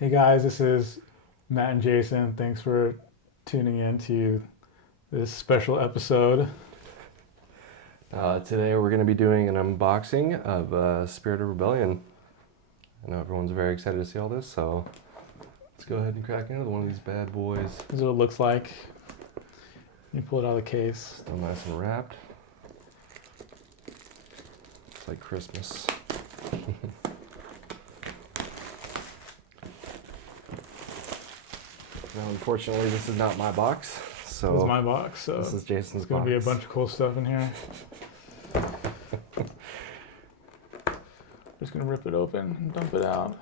Hey guys, this is Matt and Jason. Thanks for tuning in to this special episode. Today we're going to be doing an unboxing of Spirit of Rebellion. I know everyone's very excited to see all this, so let's go ahead and crack into one of these bad boys. This is what it looks like. You pull it out of the case. Still nice and wrapped. It's like Christmas. Now, unfortunately, this is not my box. So This is my box, so this is Jason's there's going to be a bunch of cool stuff in here. Just going to rip it open and dump it out.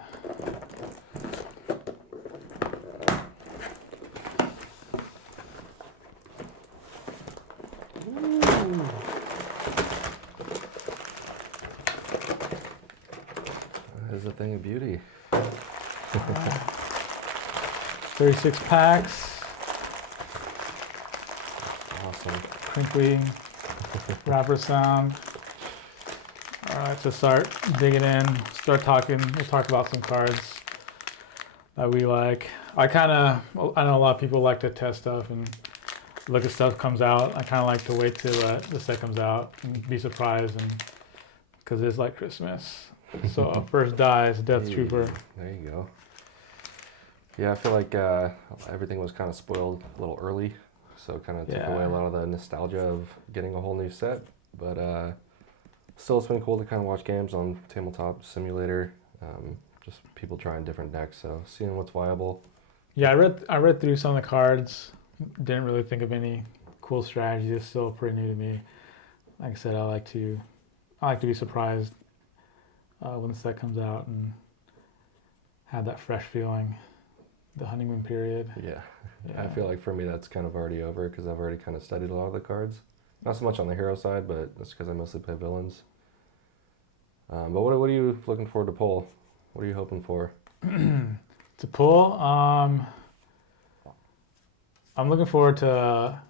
That is a thing of beauty. 36 packs, Awesome. crinkly wrapper sound. All right, so start digging in, start talking. We'll talk about some cards that we like. I know a lot of people like to test stuff and look at stuff comes out. I kind of like to wait till the set comes out and be surprised, and because it's like Christmas. So our first die is Death Trooper. There you go. Yeah, I feel like everything was kind of spoiled a little early, so it kind of took away a lot of the nostalgia of getting a whole new set. But still, it's been cool to kind of watch games on Tabletop Simulator, just people trying different decks, so seeing what's viable. Yeah, I read through some of the cards. Didn't really think of any cool strategies. It's still pretty new to me. Like I said, I like to be surprised when the set comes out and have that fresh feeling. The honeymoon period. Yeah, I feel like for me that's kind of already over because I've already kind of studied a lot of the cards. Not so much on the hero side, but that's because I mostly play villains. But what are you looking forward to pull? What are you hoping for? To pull, I'm looking forward to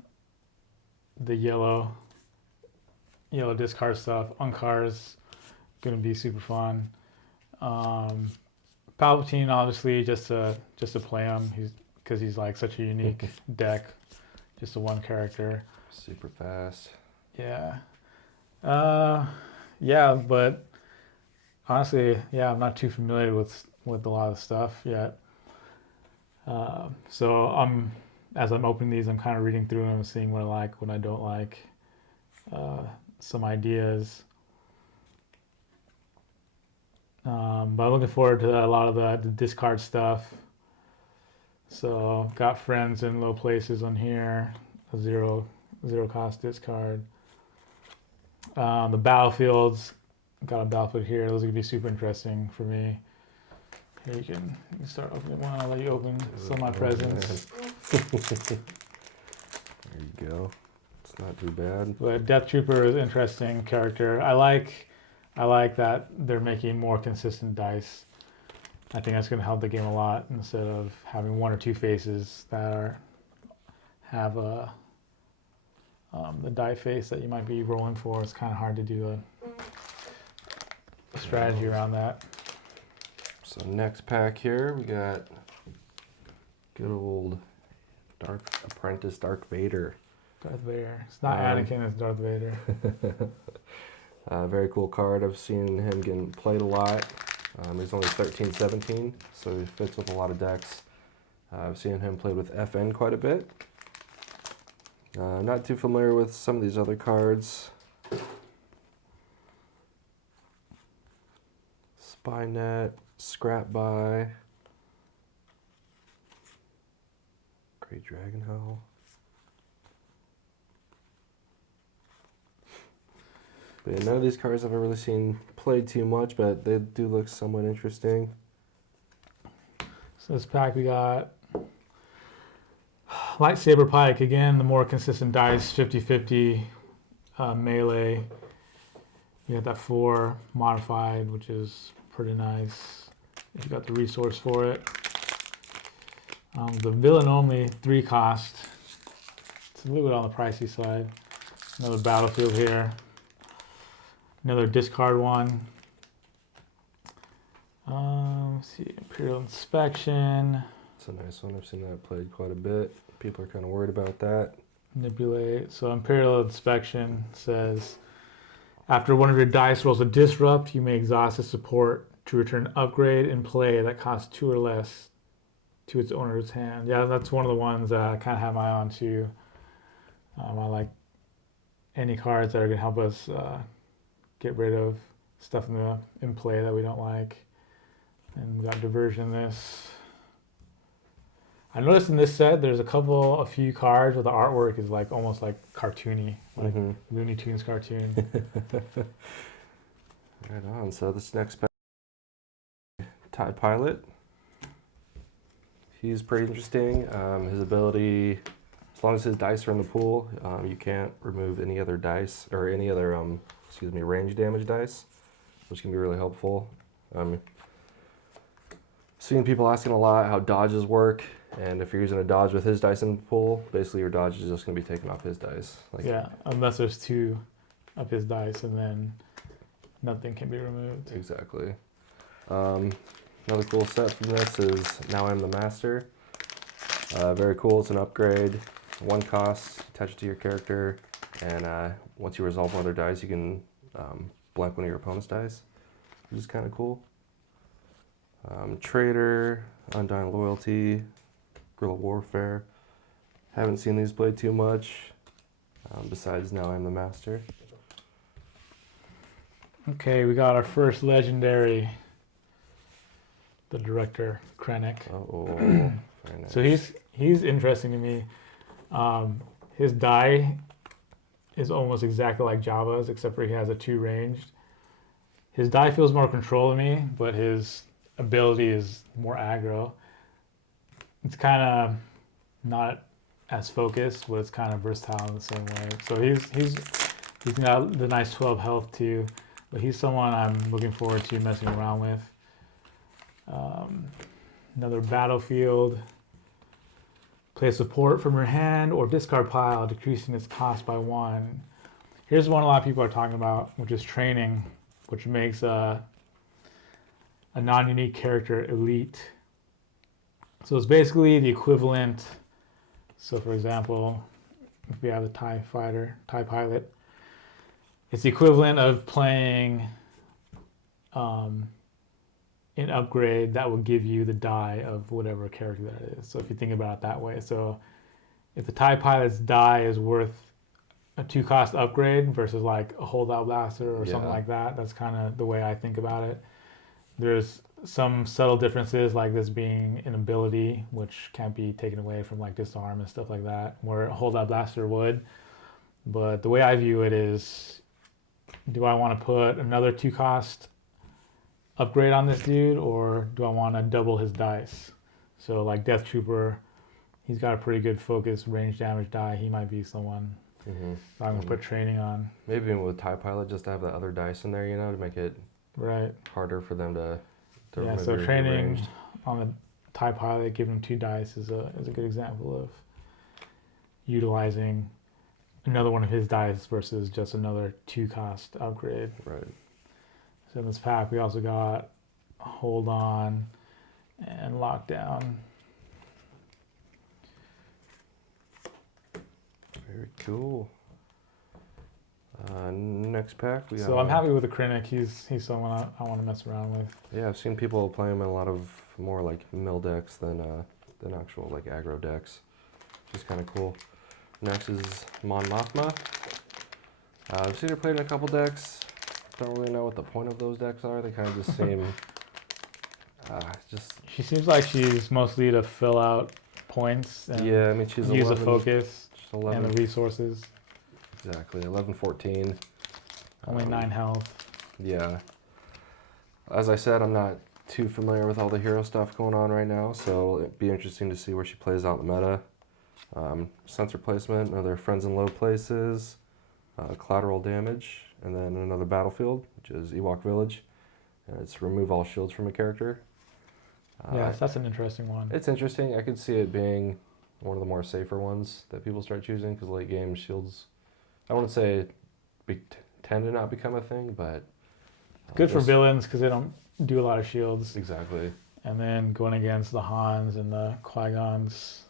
the yellow discard stuff. Uncar's gonna be super fun. Palpatine, obviously, just to play him. Because he's like such a unique deck, just a one character. Super fast. Yeah. Yeah, but honestly, I'm not too familiar with a lot of stuff yet. So as I'm opening these, I'm kind of reading through them, seeing what I like, what I don't like, some ideas. But I'm looking forward to a lot of the discard stuff. So got friends in low places on here, a zero cost discard. The battlefields, got a battlefield here. Those are gonna be super interesting for me. Here you can start opening one. I'll let you open some of my presents. There you go. It's not too bad. But Death Trooper is an interesting character. I like that they're making more consistent dice. I think that's going to help the game a lot instead of having one or two faces that have the die face that you might be rolling for. It's kind of hard to do a strategy around that. So next pack here, we got good old Dark Apprentice Darth Vader. Darth Vader. It's not Anakin, it's Darth Vader. Very cool card. I've seen him getting played a lot. He's only 13, 17, so he fits with a lot of decks. I've seen him played with FN quite a bit. Not too familiar with some of these other cards. Spynet, Scrap Buy, Great Dragon Howl. But yeah, none of these cards I've ever really seen played too much, but they do look somewhat interesting. So this pack we got Lightsaber Pike, again, the more consistent dice, 50-50 melee. You got that 4 modified, which is pretty nice. You got the resource for it. The villain only 3 cost. It's a little bit on the pricey side. Another battlefield here. Another discard one. Let's see, Imperial Inspection. It's a nice one. I've seen that played quite a bit. People are kind of worried about that. Manipulate. So Imperial Inspection says, after one of your dice rolls a disrupt, you may exhaust its support to return an upgrade in play that costs 2 or less to its owner's hand. Yeah, that's one of the ones that I kind of have my eye on too. I like any cards that are going to help us get rid of stuff in play that we don't like. And we got diversion in this. I noticed in this set there's a few cards where the artwork is like almost like cartoony, like Looney Tunes cartoon. Right on. So this next pack, TIE Pilot. He's pretty interesting. His ability, as long as his dice are in the pool, you can't remove any other dice or any other range damage dice, which can be really helpful. Seeing people asking a lot how dodges work, and if you're using a dodge with his dice in the pool, basically your dodge is just going to be taken off his dice. Yeah, unless there's 2 of his dice, and then nothing can be removed. Exactly. Another cool set from this is Now I'm the Master. Very cool. It's an upgrade. 1 cost, attach it to your character, and once you resolve one of their dice, you can blank one of your opponent's dice, which is kind of cool. Traitor, Undying Loyalty, Guerrilla Warfare. Haven't seen these played too much, besides Now I'm the Master. Okay, we got our first legendary, the director, Krennic. Oh, very nice. So he's interesting to me. His die is almost exactly like Jabba's, except for he has a 2 ranged. His die feels more control to me, but his ability is more aggro. It's kind of not as focused, but it's kind of versatile in the same way. So he's got the nice 12 health too, but he's someone I'm looking forward to messing around with. Another battlefield. Play support from your hand or discard pile, decreasing its cost by 1. Here's one a lot of people are talking about, which is training, which makes a non-unique character elite. So it's basically the equivalent. So for example, if we have the TIE Pilot, it's the equivalent of playing an upgrade that will give you the die of whatever character that is. So if you think about it that way. So if the TIE Pilot's die is worth a 2-cost upgrade versus like a holdout blaster or something like that, that's kind of the way I think about it. There's some subtle differences, like this being an ability, which can't be taken away from like disarm and stuff like that, where a holdout blaster would. But the way I view it is, do I want to put another 2-cost upgrade on this dude, or do I want to double his dice? So like Death Trooper, he's got a pretty good focus range damage die. He might be someone I'm going to put training on. Maybe even with TIE Pilot, just to have the other dice in there, to make it harder for them to yeah, so training on the TIE Pilot, giving him 2 dice is a good example of utilizing another one of his dice versus just another 2-cost upgrade. Right. So in this pack, we also got Hold On and Lockdown. Very cool. Next pack, we got. So I'm happy with the Krennic. He's someone I want to mess around with. Yeah, I've seen people play him in a lot of more like mill decks than actual like aggro decks, which is kind of cool. Next is Mon Mothma. I've seen her played in a couple decks. Don't really know what the point of those decks are. They kind of just seem She seems like she's mostly to fill out points. And yeah, I mean she's use 11, the focus she's 11, and the resources. Exactly, 11, 14. Only 9 health. Yeah. As I said, I'm not too familiar with all the hero stuff going on right now, so it'd be interesting to see where she plays out in the meta. Sensor placement, another friends in low places, collateral damage, and then another battlefield, which is Ewok Village. And it's remove all shields from a character. Yes, that's an interesting one. It's interesting. I could see it being one of the more safer ones that people start choosing, because late game shields, I wouldn't say tend to not become a thing, but good for villains because they don't do a lot of shields. Exactly. And then going against the Hans and the Qui-Gons.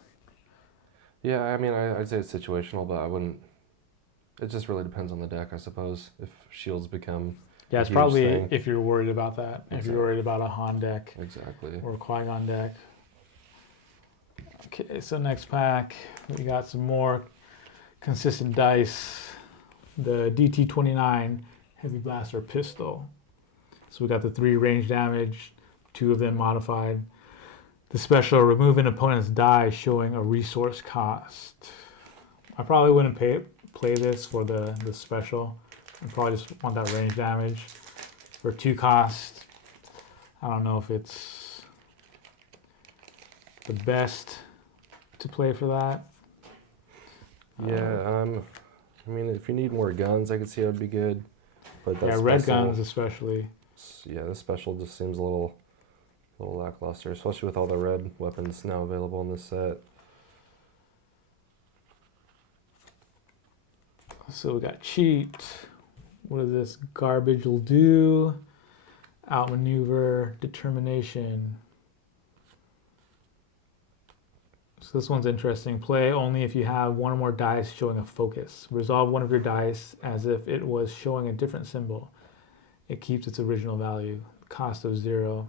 Yeah, I mean, I'd say it's situational, but I wouldn't. It just really depends on the deck, I suppose. If shields become Yeah, a it's huge probably thing. if you're worried about that. If Exactly. you're worried about a Han deck Exactly. or a Qui-Gon deck. Okay, so next pack, we got some more consistent dice. The DT29 Heavy Blaster Pistol. So we got the 3 range damage, 2 of them modified. The special, remove an opponent's die showing a resource cost. I probably wouldn't play this for the special. I probably just want that range damage. For 2 cost, I don't know if it's the best to play for that. Yeah, I mean, if you need more guns, I could see it would be good. But that's yeah, red guns especially. Yeah, this special just seems a little lackluster, especially with all the red weapons now available in this set. So we got cheat. What is this? Garbage will do. Outmaneuver. Determination. So this one's interesting. Play only if you have 1 or more dice showing a focus. Resolve 1 of your dice as if it was showing a different symbol. It keeps its original value. Cost of 0.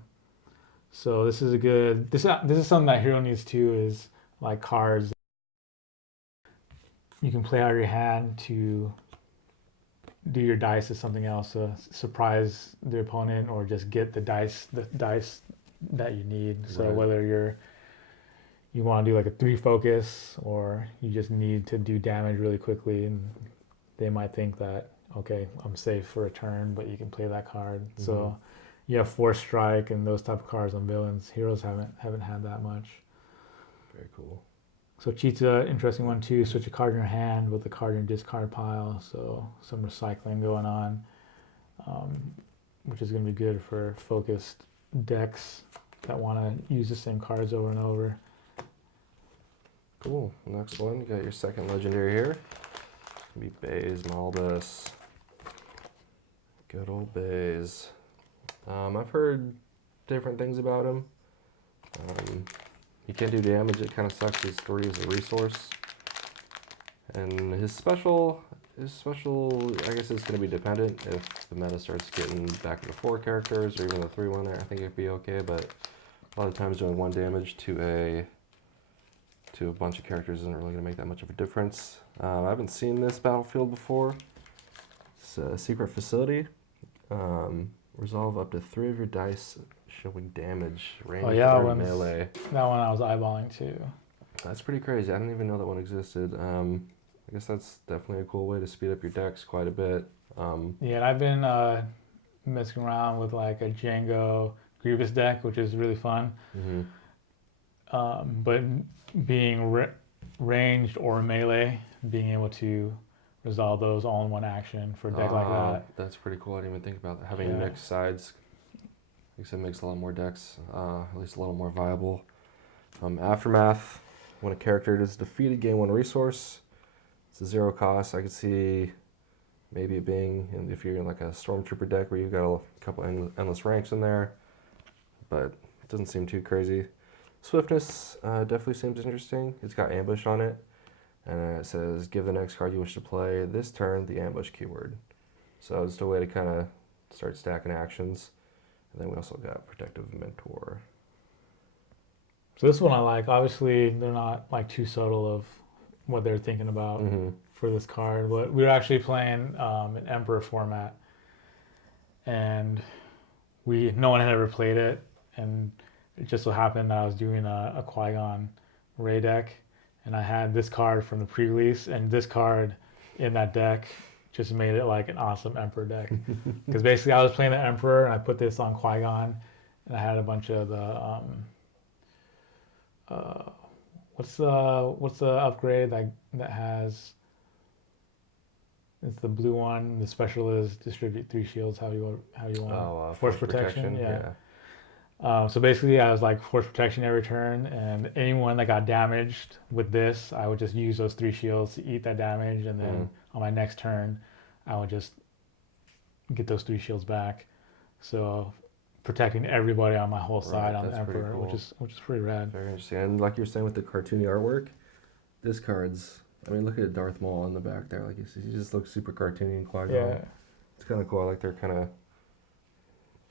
So this is a good. This is something that Hero needs too. Is like cards. You can play out your hand to do your dice as something else, surprise the opponent, or just get the dice that you need. So Right. whether you want to do like a 3 focus, or you just need to do damage really quickly, and they might think that, okay, I'm safe for a turn, but you can play that card. Mm-hmm. So you have Force Strike and those type of cards on villains. Heroes haven't had that much. Very cool. So cheat's an interesting one too. Switch a card in your hand with a card in your discard pile. So some recycling going on, which is going to be good for focused decks that want to use the same cards over and over. Cool. Next one, you got your second legendary here. It's gonna be Baze Malbus. Good old Baze. I've heard different things about him. He can't do damage. It kind of sucks. He's 3 as a resource. And his special, I guess it's going to be dependent. If the meta starts getting back to the 4 characters or even the 3 one there, I think it'd be okay. But a lot of times doing 1 damage to a bunch of characters isn't really going to make that much of a difference. I haven't seen this battlefield before. It's a secret facility. Resolve up to 3 of your dice showing damage, range, or melee. That one I was eyeballing too. That's pretty crazy. I didn't even know that one existed. I guess that's definitely a cool way to speed up your decks quite a bit. Yeah, and I've been messing around with like a Django Grievous deck, which is really fun. Mm-hmm. But being ranged or melee, being able to resolve those all in one action for a deck like that. That's pretty cool. I didn't even think about that. Having mixed sides, I guess it makes a lot more decks, at least a little more viable. Aftermath, when a character is defeated, gain 1 resource. It's a 0 cost. I could see maybe it being, if you're in like a Stormtrooper deck where you've got a couple endless ranks in there, but it doesn't seem too crazy. Swiftness definitely seems interesting. It's got ambush on it, and it says give the next card you wish to play this turn the ambush keyword. So it's a way to kind of start stacking actions. And then we also got Protective Mentor. So this one I like. Obviously, they're not like too subtle of what they're thinking about for this card, but we were actually playing an Emperor format, and no one had ever played it, and it just so happened that I was doing a Qui-Gon Rey deck, and I had this card from the pre-release, and this card in that deck just made it like an awesome Emperor deck. Because basically I was playing the Emperor, and I put this on Qui-Gon, and I had a bunch of the what's the upgrade that has, it's the blue one. The special is distribute 3 shields. How you want force protection. Yeah. So basically, I was like force protection every turn, and anyone that got damaged with this, I would just use those 3 shields to eat that damage, and then on my next turn, I would just get those 3 shields back. So protecting everybody on my whole side on the that's pretty Emperor, cool. which is pretty rad. Very interesting. And like you were saying with the cartoony artwork, this card's, I mean, look at Darth Maul in the back there. Like he just looks super cartoony and Qui-Gon. Yeah, It's kind of cool. I like their kind of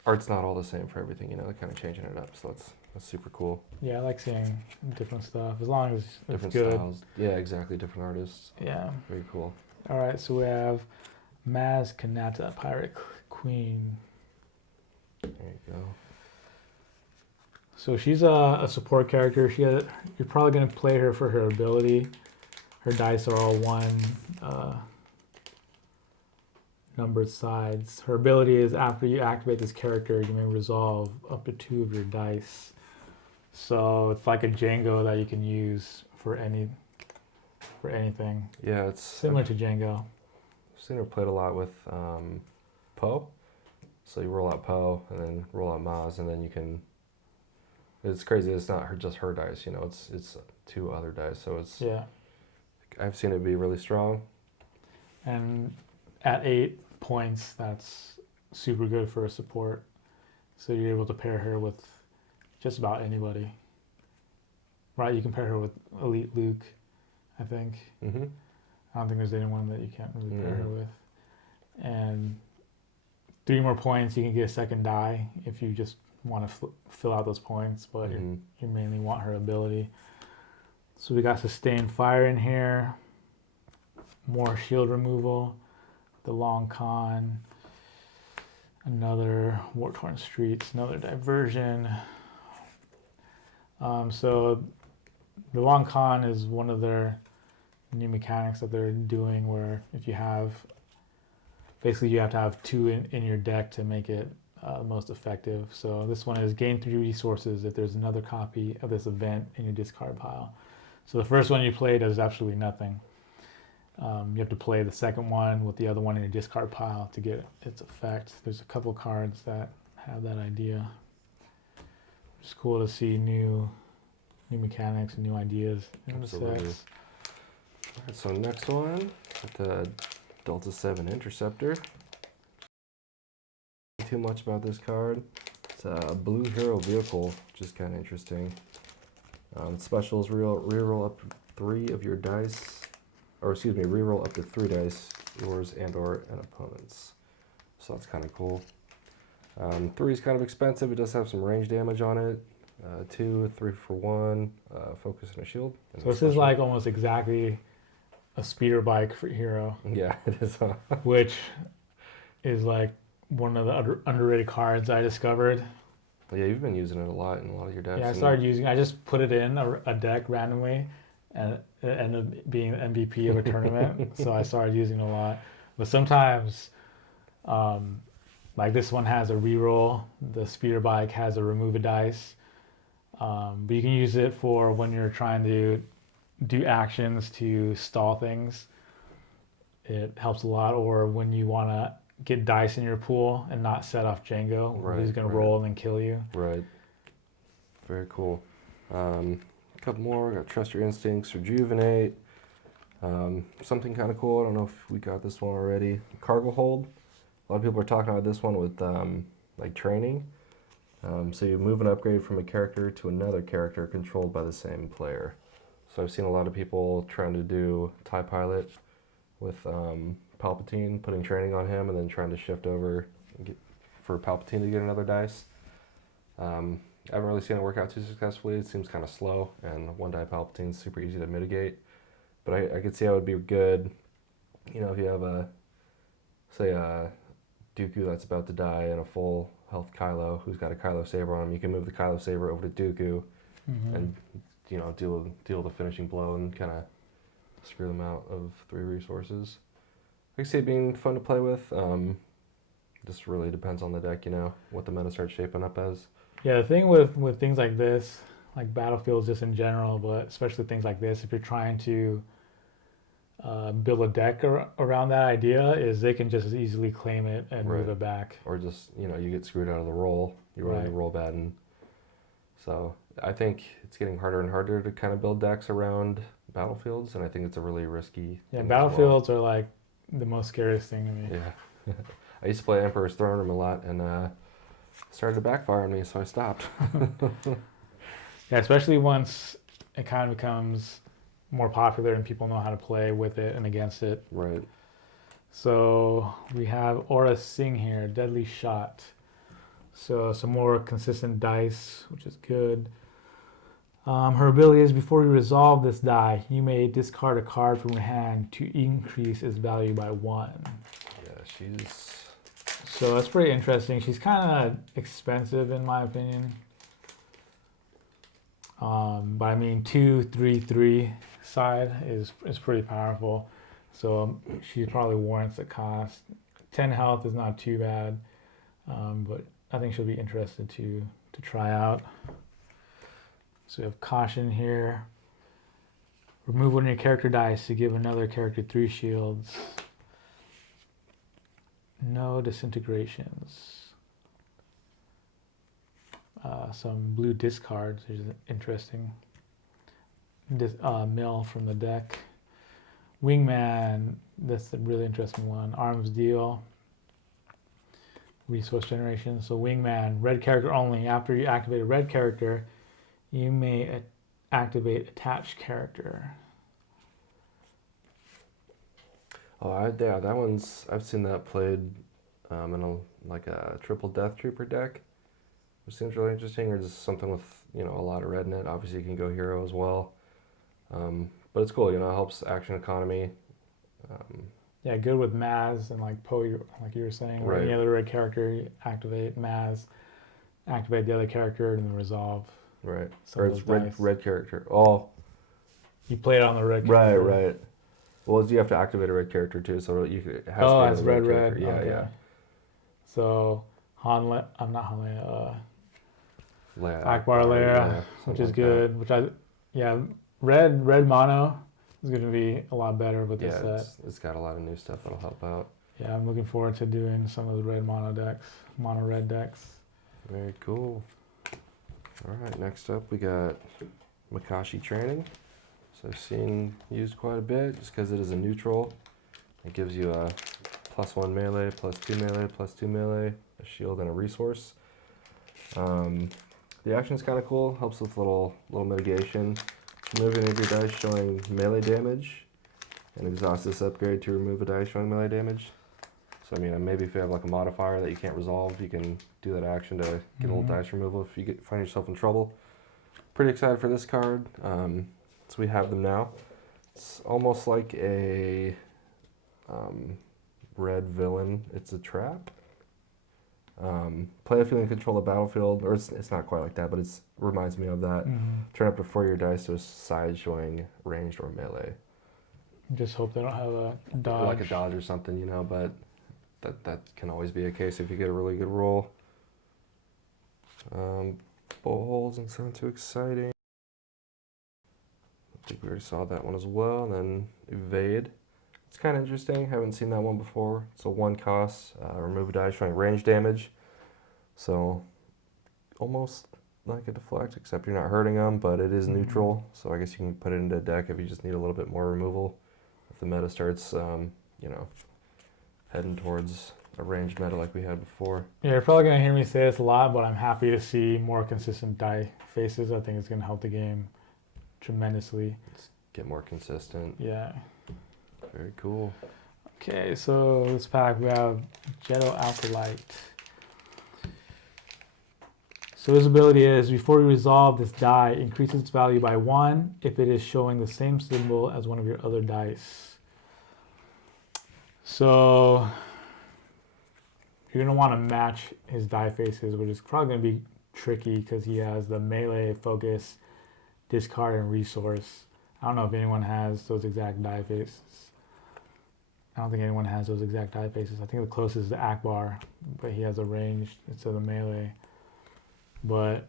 art's not all the same for everything, you know. They're kind of changing it up, so that's super cool. yeah, I like seeing different stuff as long as Different it's good. styles. Yeah, exactly. Different artists. Yeah. Very cool. All right, so we have Maz Kanata, Pirate Queen. There you go. So she's a support character. You're probably gonna play her for her ability. Her dice are all one numbered sides. Her ability is after you activate this character, you may resolve up to 2 of your dice. So it's like a Django that you can use for anything. Yeah, it's Similar to Django. I've seen her played a lot with Poe. So you roll out Poe and then roll out Maz, and then you can. It's crazy. It's not just her dice, you know. It's 2 other dice, so it's. Yeah. I've seen it be really strong. And at 8 points, that's super good for a support. So you're able to pair her with just about anybody. Right? You can pair her with Elite Luke, I think. Mm-hmm. I don't think there's anyone that you can't really pair her with. And 3 more points, you can get a second die if you just want to fill out those points, but you mainly want her ability. So we got Sustained Fire in here, more shield removal, the Long Con, another War-Torn Streets, another Diversion. So the Long Con is one of their new mechanics that they're doing, where if you have, basically you have to have 2 in your deck to make it most effective. So this one is gain 3 resources if there's another copy of this event in your discard pile. So the first one you play does absolutely nothing. You have to play the second one with the other one in your discard pile to get its effect. There's a couple cards that have that idea. It's cool to see new mechanics and new ideas in the sets. Alright, so next one, the Delta 7 Interceptor. Too much about this card. It's a blue hero vehicle, which is kind of interesting. Specials reroll up 3 of your dice, or excuse me, reroll up to 3 dice, yours and/or an opponent's. So that's kind of cool. 3 is kind of expensive. It does have some range damage on it. 2, 3 for 1, focus and a shield. And so this is like almost exactly a speeder bike for hero. Yeah, it is. Which is like one of the underrated cards I discovered. Yeah, you've been using it a lot in a lot of your decks. Yeah, I just put it in a deck randomly, and it ended up being the MVP of a tournament. So I started using it a lot. But sometimes, like this one has a reroll. The speeder bike has a remove a dice. But you can use it for when you're trying to do actions to stall things. It helps a lot. Or when you want to get dice in your pool and not set off Django, who's going to roll and then kill you. Right. Very cool. A couple more. We got Trust Your Instincts, Rejuvenate. Something kind of cool. I don't know if we got this one already. Cargo Hold. A lot of people are talking about this one with like training. So you move an upgrade from a character to another character controlled by the same player. So I've seen a lot of people trying to do TIE Pilot with Palpatine, putting training on him, and then trying to shift over for Palpatine to get another dice. I haven't really seen it work out too successfully. It seems kind of slow, and 1 die Palpatine is super easy to mitigate. But I could see how it would be good, you know, if you have say a Dooku that's about to die and a full health Kylo who's got a Kylo Saber on him. You can move the Kylo Saber over to Dooku and, you know, deal the finishing blow and kind of screw them out of 3 resources. I can see it being fun to play with. Just really depends on the deck, you know, what the meta starts shaping up as. Yeah, the thing with things like this, like Battlefields just in general, but especially things like this, if you're trying to build a deck around that idea, is they can just as easily claim it and move it back. Or just, you know, you get screwed out of the roll. You roll bad. And so I think it's getting harder and harder to kind of build decks around Battlefields, and I think it's a really risky thing. Battlefields are like the most scariest thing to me. Yeah. I used to play Emperor's Throne Room a lot, and started to backfire on me, so I stopped. Yeah, especially once it kind of becomes more popular and people know how to play with it and against it. Right. So we have Aura Singh here, Deadly Shot. So some more consistent dice, which is good. Her ability is before you resolve this die, you may discard a card from your hand to increase its value by 1. Yeah, she's... So that's pretty interesting. She's kind of expensive in my opinion. But I mean, 2/3/3 side is pretty powerful. So she probably warrants the cost. 10 health is not too bad, but I think she'll be interested to try out. So we have Caution here. Remove one of your character dice to give another character 3 shields. No disintegrations. Some blue discards, which is interesting. Mill from the deck. Wingman, that's a really interesting one. Arms deal. Resource generation. So Wingman, red character only. After you activate a red character, you may activate attached character. Oh, yeah, that one's... I've seen that played in a triple Death Trooper deck, which seems really interesting, or just something with, a lot of red in it. Obviously, you can go hero as well. But it's cool, it helps action economy. Yeah, good with Maz and like Poe, like you were saying. Or Right. any other red character, you activate Maz, activate the other character, and then resolve. Right. Some Or of it's those dice. red character. Oh, You play it on the red character. right. Well, you have to activate a red character too, so it has to be Oh, on it's the red. character. Yeah, Okay. yeah. So I'm not Hanle. Akbar Lair, which is good. Red mono is going to be a lot better with this set. It's got a lot of new stuff that'll help out. Yeah, I'm looking forward to doing some of the red mono red decks. Very cool. All right, next up we got Makashi Training. So I've seen used quite a bit just because it is a neutral. It gives you a +1 melee, +2 melee, +2 melee, a shield, and a resource. The action's kind of cool. Helps with little mitigation. Remove any of your dice showing melee damage, and exhaust this upgrade to remove a dice showing melee damage. So I mean, maybe if you have like a modifier that you can't resolve, you can do that action to get a little dice removal if you find yourself in trouble. Pretty excited for this card. So we have them now. It's almost like a red villain. It's a trap. Play a feeling control the battlefield, or it's not quite like that, but it reminds me of that. Turn up to 4 your dice to a side showing ranged or melee. Just hope they don't have a dodge. Like a dodge or something, but that can always be a case if you get a really good roll. Bullet holes doesn't sound too exciting. I think we already saw that one as well. And then Evade. It's kind of interesting. Haven't seen that one before. It's a 1 cost. Remove a die showing range damage. So almost like a deflect, except you're not hurting them, but it is neutral. So I guess you can put it into a deck if you just need a little bit more removal. If the meta starts, heading towards a ranged meta like we had before. Yeah, you're probably going to hear me say this a lot, but I'm happy to see more consistent die faces. I think it's going to help the game tremendously. Get more consistent. Yeah. Very cool. Okay, so this pack we have Jetto Alkalite. So his ability is, before you resolve this die, increases its value by 1 if it is showing the same symbol as one of your other dice. So you're going to want to match his die faces, which is probably going to be tricky because he has the melee, focus, discard, and resource. I don't know if anyone has those exact die faces. I don't think anyone has those exact die faces. I think the closest is Akbar, but he has a ranged instead of melee. But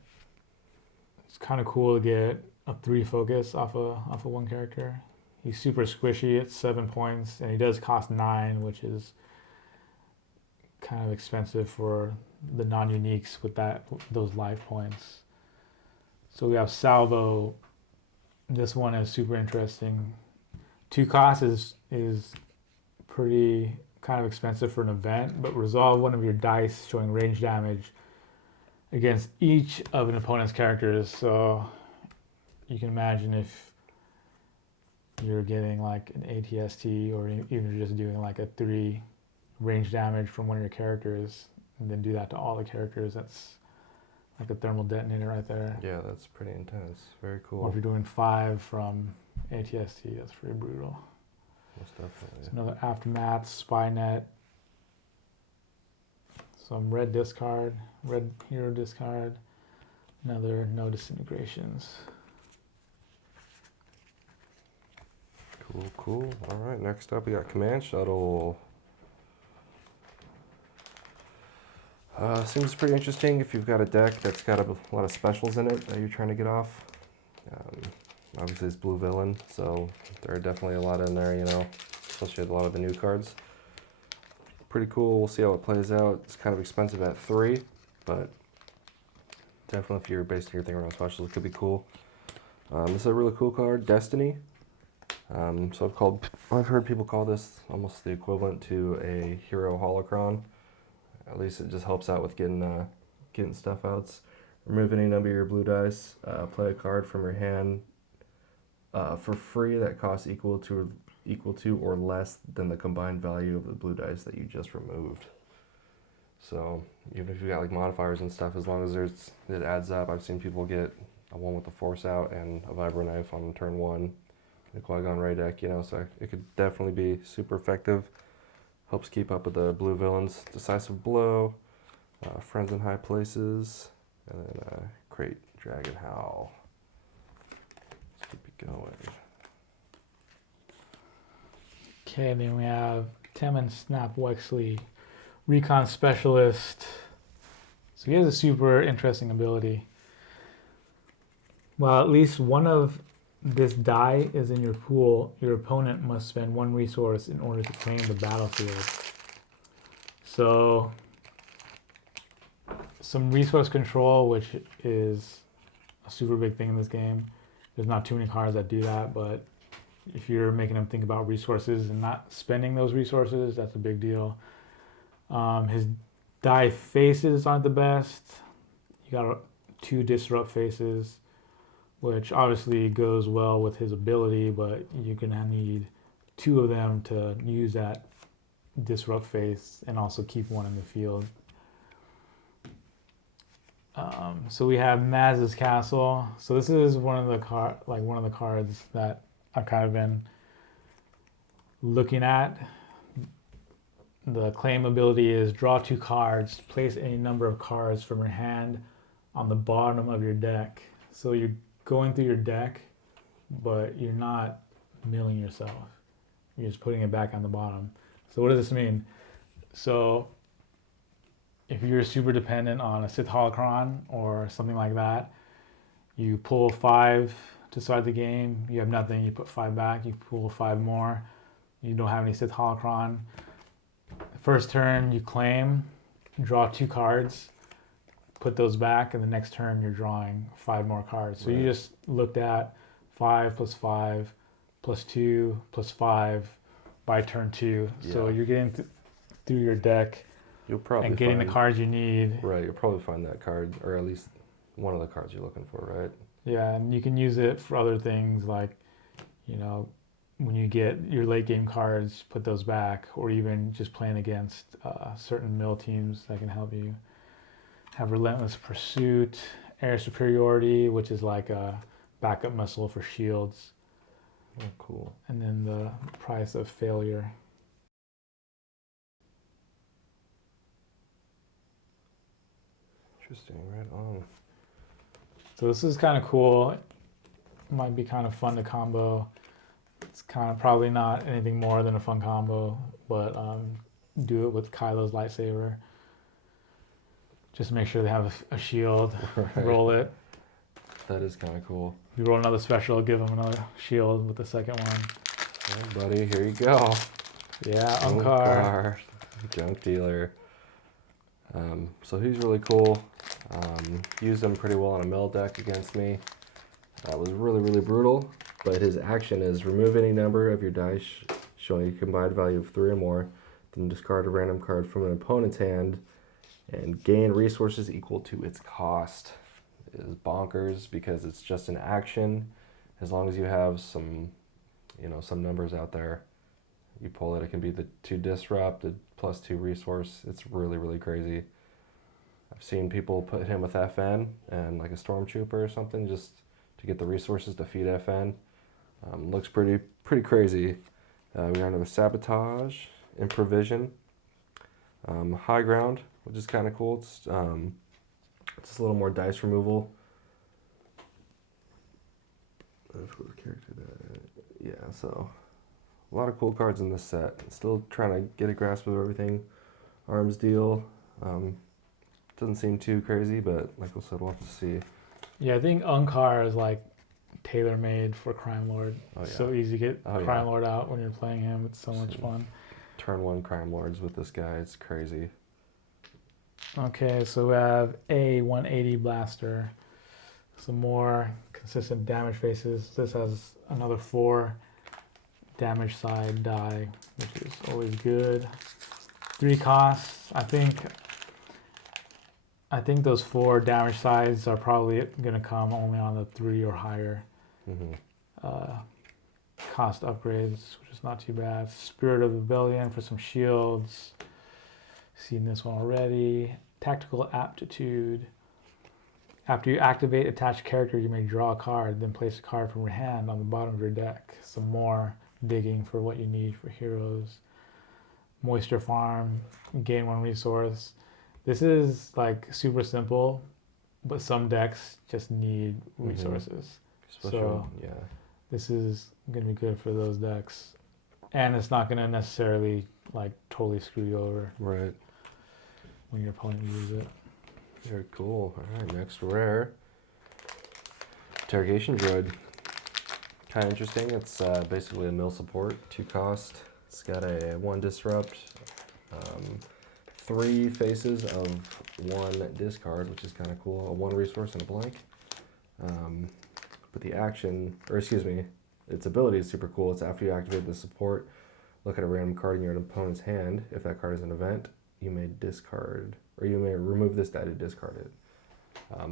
it's kind of cool to get a 3 focus off of 1 character. He's super squishy at 7 points, and he does cost 9, which is kind of expensive for the non-uniques with those life points. So we have Salvo. This one is super interesting. 2 costs is pretty kind of expensive for an event, but resolve one of your dice showing range damage against each of an opponent's characters. So you can imagine if you're getting like an ATST, or even just doing like a 3 range damage from one of your characters, and then do that to all the characters. That's like a thermal detonator right there. Yeah, that's pretty intense. Very cool. Or if you're doing 5 from ATST, that's pretty brutal. Most definitely. So another Aftermath, Spynet, some red discard, red hero discard, another no disintegrations. Cool. All right, next up we got Command Shuttle. Seems pretty interesting if you've got a deck that's got a lot of specials in it that you're trying to get off. Obviously it's blue villain, so there are definitely a lot in there, you know, especially with a lot of the new cards. Pretty cool. We'll see how it plays out. It's kind of expensive at 3, but definitely if you're basing your thing around specials, it could be cool. This is a really cool card, Destiny. So I've heard people call this almost the equivalent to a hero holocron. At least it just helps out with getting stuff out. Remove any number of your blue dice. Play a card from your hand for free that costs equal to or less than the combined value of the blue dice that you just removed. So even if you got like modifiers and stuff, as long as it adds up. I've seen people get a 1 with the Force out and a Vibro Knife on turn 1. The Qui-Gon Ray deck, you know, so it could definitely be super effective. Helps keep up with the blue villains. Decisive Blow, Friends in High Places, and then Crate Dragon Howl. Let's keep it going. Okay, then we have Temmin Snap Wexley, Recon Specialist. So he has a super interesting ability. Well, at least one of this die is in your pool, your opponent must spend 1 resource in order to claim the battlefield. So some resource control, which is a super big thing in this game. There's not too many cards that do that, but if you're making them think about resources and not spending those resources, that's a big deal. His die faces aren't the best. You got 2 disrupt faces, which obviously goes well with his ability, but you're gonna need 2 of them to use that disrupt face and also keep 1 in the field. So we have Maz's Castle. So this is one of the cards that I've kind of been looking at. The claim ability is draw 2 cards, place any number of cards from your hand on the bottom of your deck. So you're going through your deck, but you're not milling yourself. You're just putting it back on the bottom. So what does this mean? So if you're super dependent on a Sith Holocron or something like that, you pull 5 to start the game. You have nothing. You put 5 back. You pull 5 more. You don't have any Sith Holocron. First turn, you claim, draw 2 cards, put those back, and the next turn you're drawing 5 more cards. So right. You just looked at 5 plus 5 plus 2 plus 5 by turn 2. Yeah. So you're getting through your deck. You'll probably and getting the cards you need. Right, you'll probably find that card, or at least one of the cards you're looking for, right? Yeah, and you can use it for other things like, you know, when you get your late game cards, put those back, or even just playing against certain mill teams that can help you. Have Relentless Pursuit, Air Superiority, which is like a backup missile for shields. Oh, cool. And then the Price of Failure. Interesting, right on. So this is kind of cool. Might be kind of fun to combo. It's kind of probably not anything more than a fun combo, but do it with Kylo's lightsaber. Just make sure they have a shield. Right. Roll it. That is kind of cool. You roll another special, give them another shield with the second one. Hey, buddy, here you go. Yeah, Unkar. Junk dealer. So he's really cool. Used him pretty well on a mill deck against me. That was really, really brutal. But his action is remove any number of your dice showing a combined value of 3 or more, then discard a random card from an opponent's hand And gain resources equal to its cost. It is bonkers because it's just an action. As long as you have some, some numbers out there, you pull it. It can be the 2 disrupt, the +2 resource. It's really, really crazy. I've seen people put him with FN and like a stormtrooper or something just to get the resources to feed FN. Looks pretty crazy. We are under the sabotage, improvision, high ground, which is kind of cool. It's just a little more dice removal. Yeah, so a lot of cool cards in this set. Still trying to get a grasp of everything. Arms deal. Doesn't seem too crazy, but like I said, we'll have to see. Yeah, I think Unkar is like tailor-made for Crime Lord. Oh, yeah. So easy to get Oh, Crime yeah. Lord out when you're playing him. It's so much fun. Turn 1 Crime Lords with this guy. It's crazy. Okay, so we have a 180 blaster. Some more consistent damage faces. This has another 4 damage side die, which is always good. 3 costs. I think those 4 damage sides are probably gonna come only on the 3 or higher cost upgrades, which is not too bad. Spirit of Rebellion for some shields. Seen this one already. Tactical aptitude. After you activate attached character, you may draw a card, then place a card from your hand on the bottom of your deck. Some more digging for what you need for heroes. Moisture farm, gain 1 resource. This is like super simple, but some decks just need resources. Especially, this is going to be good for those decks. And it's not going to necessarily like totally screw you over. Right. When your opponent uses it. Very cool. Alright, next rare. Interrogation Droid. Kind of interesting. It's basically a mill support, 2 cost. It's got a 1 disrupt, 3 faces of 1 discard, which is kind of cool. A 1 resource and a blank. But the action, or excuse me, its ability is super cool. It's after you activate the support, look at a random card in your opponent's hand. If that card is an event, you may discard, or you may remove this die to discard it.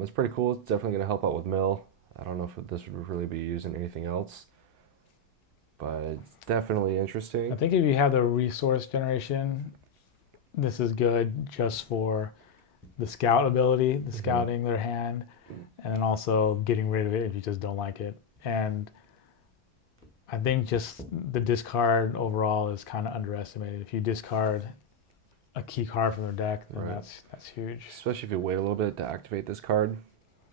It's pretty cool. It's definitely going to help out with mill. I don't know if this would really be used in anything else, but it's definitely interesting. I think if you have the resource generation, this is good just for the scout ability, the scouting their hand, and then also getting rid of it if you just don't like it. And I think just the discard overall is kind of underestimated. If you discard a key card from their deck, then that's huge. Especially if you wait a little bit to activate this card,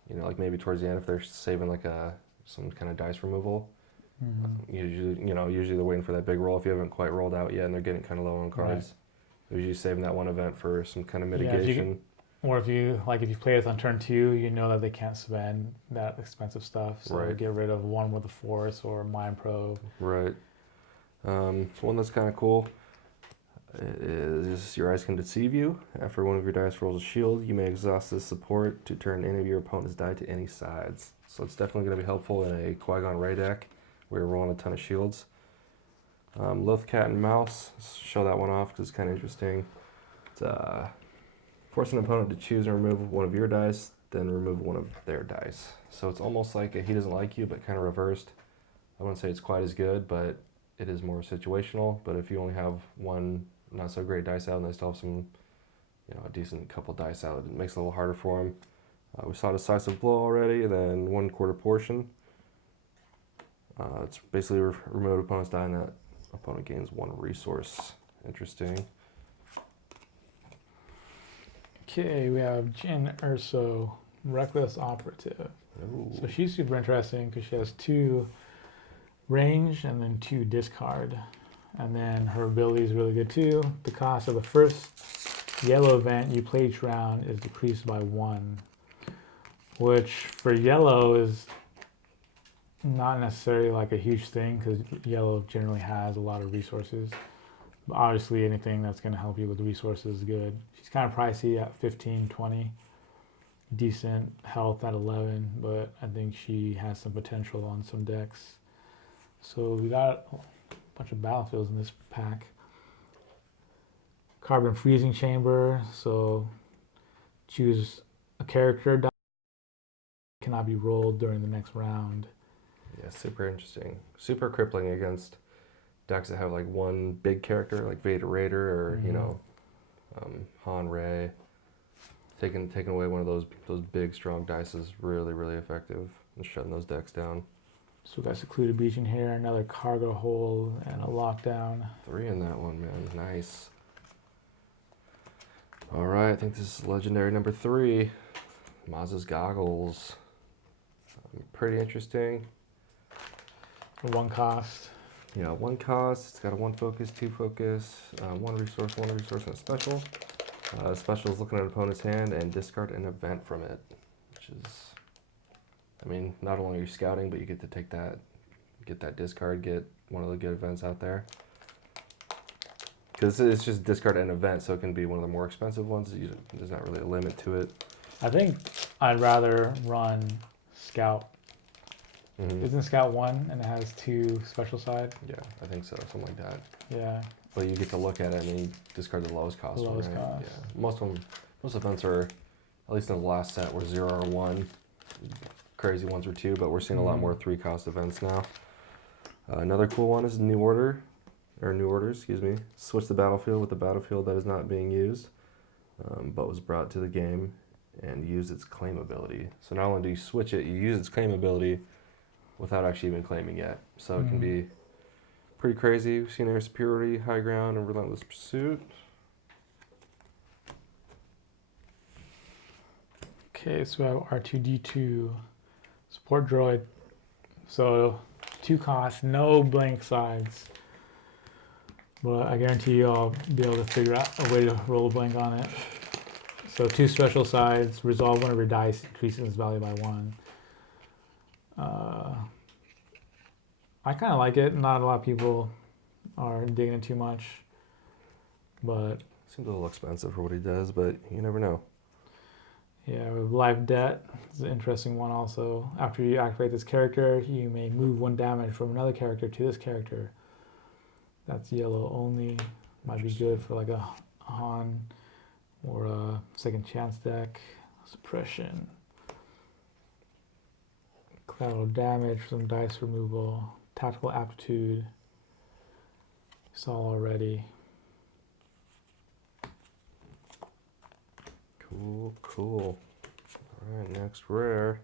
like maybe towards the end if they're saving like some kind of dice removal. Usually they're waiting for that big roll if you haven't quite rolled out yet and they're getting kind of low on cards. They're usually saving that one event for some kind of mitigation. If you play this on turn 2, you know that they can't spend that expensive stuff. So get rid of 1 with a force or mind probe. Right. One that's kind of cool is your eyes can deceive you. After one of your dice rolls a shield, you may exhaust this support to turn any of your opponent's die to any sides. So it's definitely going to be helpful in a Qui-Gon Rey deck where you're rolling a ton of shields. Loth Cat and Mouse, show that one off because it's kind of interesting. It's force an opponent to choose and remove one of your dice, then remove one of their dice. So it's almost like he doesn't like you, but kind of reversed. I wouldn't say it's quite as good, but it is more situational. But if you only have one not so great dice out and they still have some, a decent couple dice out, it makes it a little harder for them. We saw Decisive Blow already, and then 1/4 portion. It's basically remove opponent's die and that opponent gains 1 resource. Interesting. Okay, we have Jyn Erso, Reckless Operative. Ooh. So she's super interesting because she has 2 range and then 2 discard. And then her ability is really good too. The cost of the first yellow event you play each round is decreased by 1. Which for yellow is not necessarily like a huge thing because yellow generally has a lot of resources. But obviously anything that's going to help you with resources is good. She's kind of pricey at 15, 20. Decent health at 11, but I think she has some potential on some decks. So we got a bunch of battlefields in this pack. Carbon Freezing Chamber, so choose a character die cannot be rolled during the next round. Yeah, super interesting. Super crippling against decks that have like one big character, like Vader Raider or Han Rey. Taking away one of those big strong dice is really effective in shutting those decks down. So we got Secluded Beach in here, another cargo hold, and a lockdown. 3 in that one, man. Nice. All right, I think this is legendary number 3. Maz's Goggles. Pretty interesting. 1 cost. Yeah, 1 cost. It's got a 1 focus, 2 focus, 1 resource, and a special. Special is looking at an opponent's hand and discard an event from it, which is, I mean, not only are you scouting, but you get to take that, get that discard, get one of the good events out there. Because it's just discard an event, so it can be one of the more expensive ones. There's not really a limit to it. I think I'd rather run Scout. Mm-hmm. Isn't Scout 1 and it has 2 special side? Yeah, I think so, something like that. Yeah. Well, you get to look at it and then you discard the lowest cost. The lowest one, right? cost. Yeah, most events are, at least in the last set, were 0 or 1. Crazy ones were 2, but we're seeing a lot more 3 cost events now. Another cool one is New Order, or New Order, excuse me. Switch the battlefield with the battlefield that is not being used, but was brought to the game and use its claim ability. So not only do you switch it, you use its claim ability without actually even claiming yet. So it can be pretty crazy. We've seen Air Superiority, High Ground, and Relentless Pursuit. Okay, so we have R2D2 support droid. So 2 costs, no blank sides. But I guarantee you I'll be able to figure out a way to roll a blank on it. So 2 special sides, resolve one of your dice, increasing its value by 1. I kind of like it. Not a lot of people are digging it too much. But seems a little expensive for what he does, but you never know. Yeah, with Life Debt, it's an interesting one also. After you activate this character, you may move 1 damage from another character to this character. That's yellow only. Might be good for like a Han or a second chance deck. Suppression. Collateral damage from dice removal. Tactical aptitude. Saw already. Cool. All right, next rare.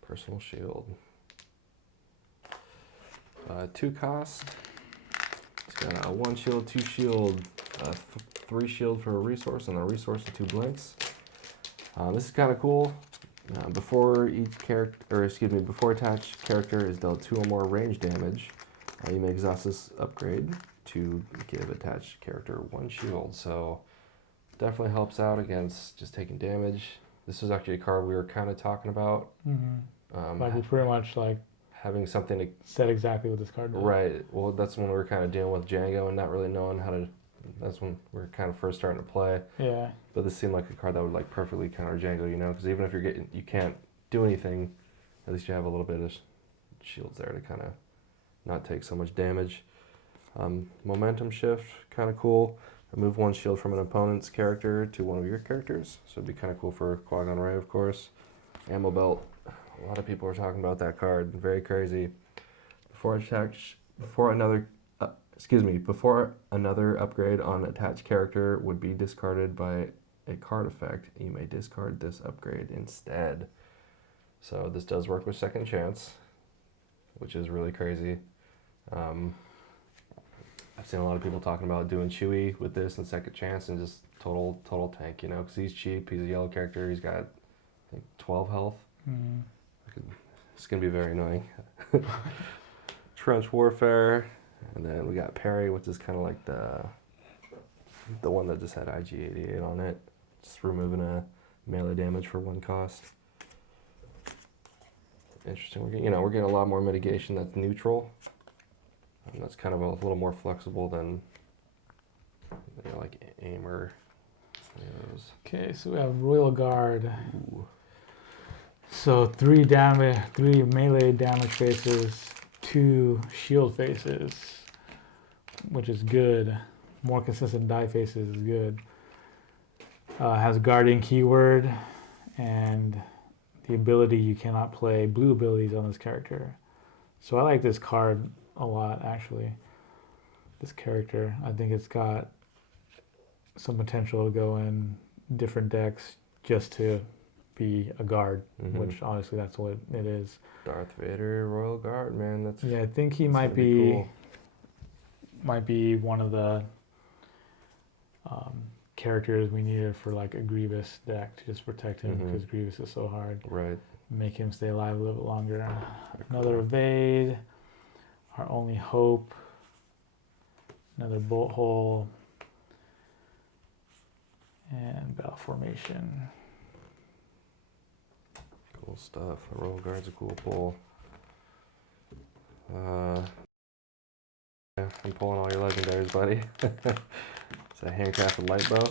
Personal Shield. 2 cost. It's got a 1 shield, 2 shield, 3 shield for a resource, and a resource and 2 blinks. This is kind of cool. Before attached character is dealt 2 or more range damage, you may exhaust this upgrade to give attached character 1 shield. So definitely helps out against just taking damage. This was actually a card we were kind of talking about. Like we pretty much like having something to said exactly what this card does. Right. Well, that's when we were kind of dealing with Django and not really knowing how to. That's when we were kind of first starting to play. Yeah. But this seemed like a card that would like perfectly counter Django, you know, because even if you can't do anything, at least you have a little bit of shields there to kind of not take so much damage. Momentum shift, kind of cool. Remove 1 shield from an opponent's character to one of your characters. So it'd be kind of cool for Qui-Gon Ray, of course. Ammo belt. A lot of people are talking about that card. Very crazy. Before another upgrade on attached character would be discarded by a card effect, you may discard this upgrade instead. So this does work with second chance, which is really crazy. I've seen a lot of people talking about doing Chewie with this and second chance and just total tank, you know, because he's cheap. He's a yellow character. He's got, I think, 12 health. It's going to be very annoying. Trench Warfare. And then we got Parry, which is kind of like the one that just had IG-88 on it. Just removing a melee damage for 1 cost. Interesting. We're getting a lot more mitigation that's neutral. And that's kind of a little more flexible than like aim or any of those. Okay, so we have Royal Guard. Ooh. So 3 melee damage faces, 2 shield faces, which is good. More consistent die faces is good. Has guardian keyword and the ability you cannot play blue abilities on this character. So I like this card a lot, actually. This character, I think it's got some potential to go in different decks just to be a guard, which honestly that's what it is. Darth Vader, Royal Guard, man. That's I think he might be be one of the characters we needed for like a Grievous deck to just protect him because Grievous is so hard. Right. Make him stay alive a little bit longer. Another evade. Our only hope. Another bolt hole. And battle formation. Cool stuff. The Royal Guard's a cool pull. Yeah, I'm pulling all your legendaries, buddy. It's a handcrafted light bow.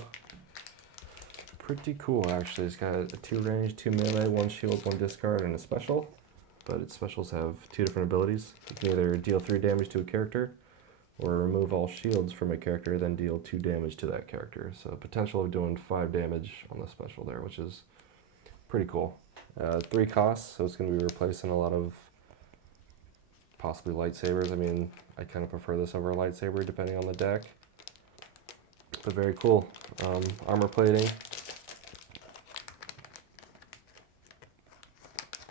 Pretty cool, actually. It's got a 2 range, 2 melee, 1 shield, 1 discard, and a special. But its specials have 2 different abilities. You can either deal 3 damage to a character, or remove all shields from a character, then deal 2 damage to that character. So potential of doing 5 damage on the special there, which is pretty cool. 3 costs, so it's going to be replacing a lot of possibly lightsabers. I mean, I kind of prefer this over a lightsaber depending on the deck. But very cool. Armor plating.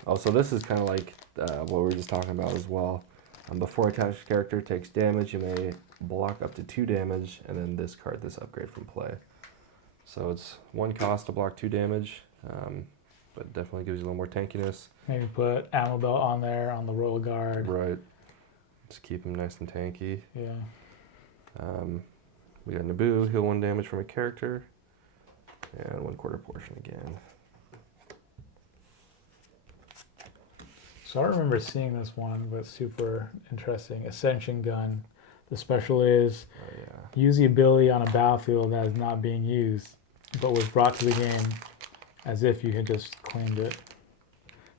Oh, so this is kind of like what we were just talking about as well. Before attached character takes damage, you may block up to 2 damage and then discard this upgrade from play. So it's 1 cost to block 2 damage, but definitely gives you a little more tankiness. Maybe put ammo belt on there on the Royal Guard. Right. Just keep him nice and tanky. Yeah. We got Naboo, heal 1 damage from a character, and 1/4 portion again. So I remember seeing this one, but super interesting. Ascension Gun. The special is use the ability on a battlefield that is not being used, but was brought to the game as if you had just claimed it.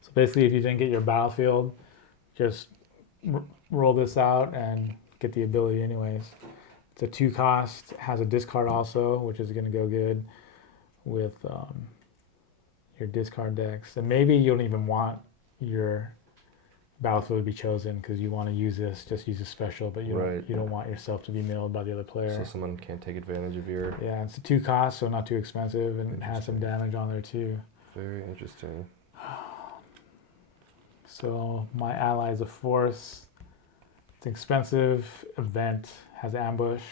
So basically, if you didn't get your battlefield, just roll this out and get the ability anyways. It's a 2 cost, has a discard also, which is going to go good with your discard decks. And maybe you don't even want your battlefield to be chosen because you want to use this, just use a special, but you don't want yourself to be milled by the other player. So someone can't take advantage of your... Yeah, it's a 2 cost, so not too expensive, and it has some damage on there too. Very interesting. So my ally is a Force. It's an expensive event, has ambush.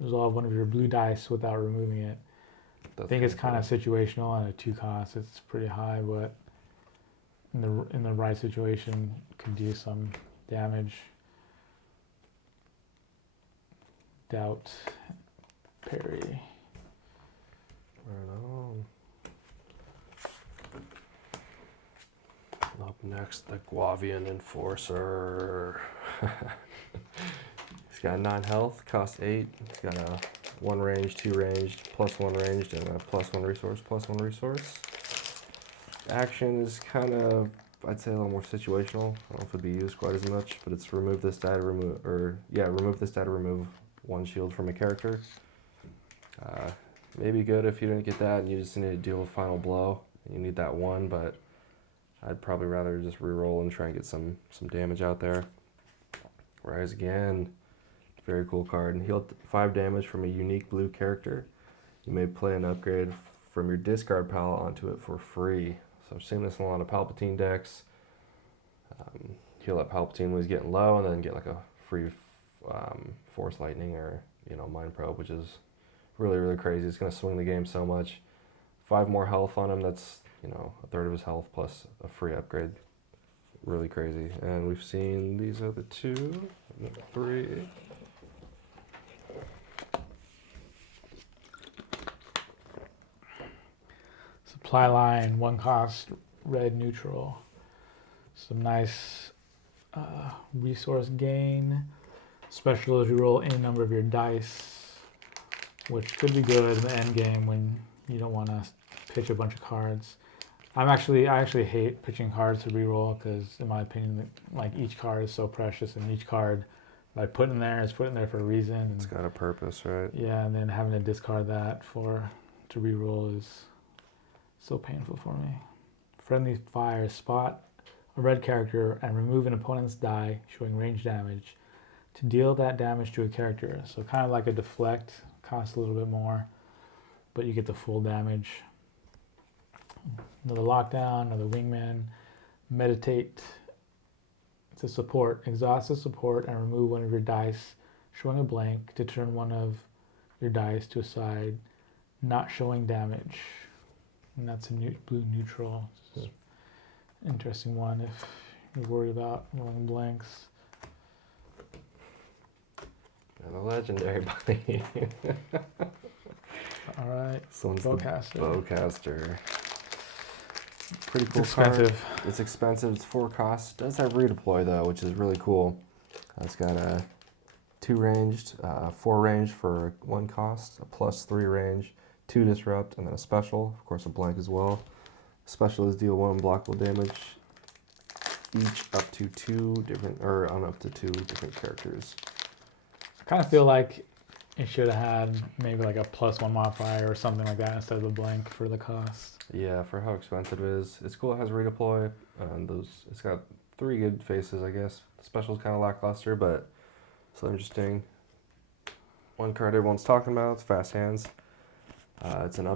Resolve 1 of your blue dice without removing it. I think it's kind of situational and a 2 cost. It's pretty high, but in the right situation could do some damage. Doubt, parry. Right on. Up next, the Guavian Enforcer. He's got 9 health, cost 8. He's got a 1 range, 2 ranged, +1 ranged, and a +1 resource, +1 resource. Action is kind of, I'd say, a little more situational. I don't know if it'd be used quite as much, but it's remove this die to remove, remove this die to remove 1 shield from a character. Maybe good if you didn't get that and you just need to deal with final blow. You need that 1, but I'd probably rather just reroll and try and get some damage out there. Rise Again, very cool card. And heal 5 damage from a unique blue character. You may play an upgrade from your discard pile onto it for free. So I've seen this in a lot of Palpatine decks. Heal up Palpatine when he's getting low, and then get like a free Force Lightning or Mind Probe, which is really, really crazy. It's going to swing the game so much. 5 more health on him. That's a third of his health plus a free upgrade. Really crazy. And we've seen these are the 2, 3. Supply line, 1 cost, red neutral. Some nice resource gain. Special is you roll any number of your dice, which could be good in the end game when you don't want to pitch a bunch of cards. I actually hate pitching cards to reroll because, in my opinion, like each card is so precious, and each card that I put in there is put in there for a reason. And, it's got a purpose, right? Yeah, and then having to discard that for to reroll is so painful for me. Friendly fire, spot a red character and remove an opponent's die showing range damage to deal that damage to a character. So kind of like a deflect, costs a little bit more, but you get the full damage. Another lockdown, another wingman, meditate. It's a support. Exhaust the support and remove one of your dice showing a blank to turn one of your dice to a side not showing damage. And that's a blue neutral. Interesting one if you're worried about rolling blanks. And a legendary buddy. All right. This one's Bowcaster. the Bowcaster. Pretty cool Expensive. card. It's expensive. It's 4 costs. It does have redeploy though, which is really cool. It's got a 2 ranged, 4 range for 1 cost, a +3 range, 2 disrupt, and then a special. Of course, a blank as well. Special is deal 1 unblockable damage, each up to 2 different, or on up to 2 different characters. I kind of feel like it should have had maybe like a +1 modifier or something like that instead of a blank for the cost. Yeah, for how expensive it is. It's cool. It has redeploy. It's got 3 good faces, I guess. The special's kind of lackluster, but still interesting. One card everyone's talking about. It's fast hands. It's an